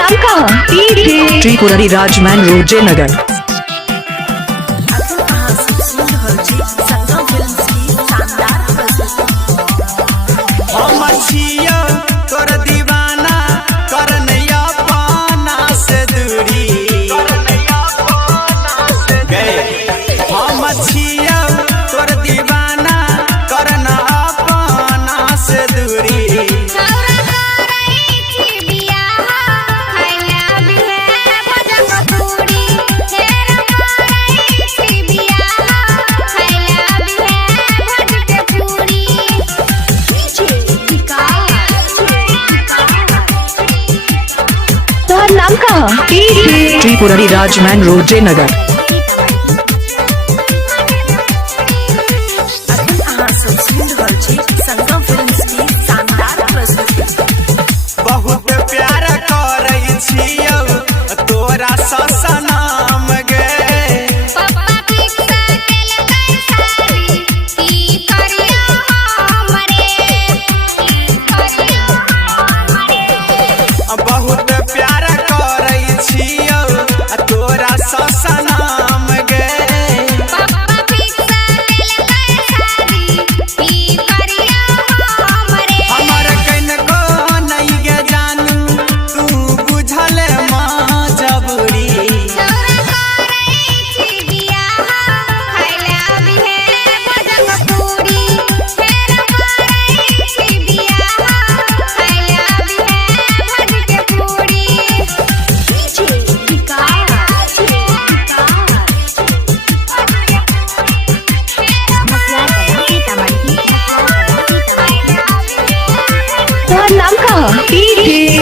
नाम कहाँ? त्रिपुरारी राजमैन रोड जयनगर। तोर दीवाना करनैया पाना से दूरी गए। हम छिया तोर दीवाना करना पाना से दूरी। नाम कहाँ? त्रिपुरारी राजमैन रोड जयनगर। बहुत प्यार करे छियौ तोरा ससनाम गे। बहुत प्यार करे छियौ तोरा ससनाम गे। हमर कनको नहीं गे जानू तू बुझल माँ जबरी। नाम कहाँ?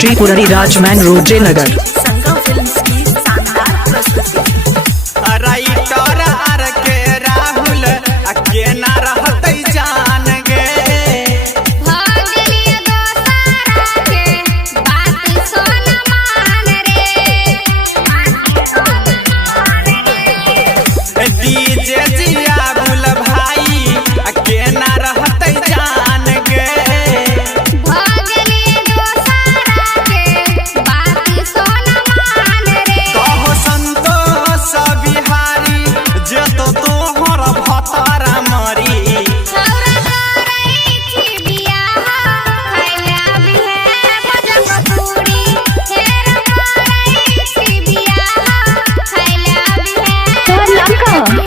त्रिपुरारी राजमैन रोड जयनगर। राइटर आर के राहुल केना रहते जान गे। डीजे जिया बुल भाई केना रहते जान गे। कहो संतोष बिहारी जे तो तोहर भतारा मरी। नाम कहाँ?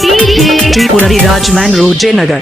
त्रिपुरारी राजमैन रोड जयनगर।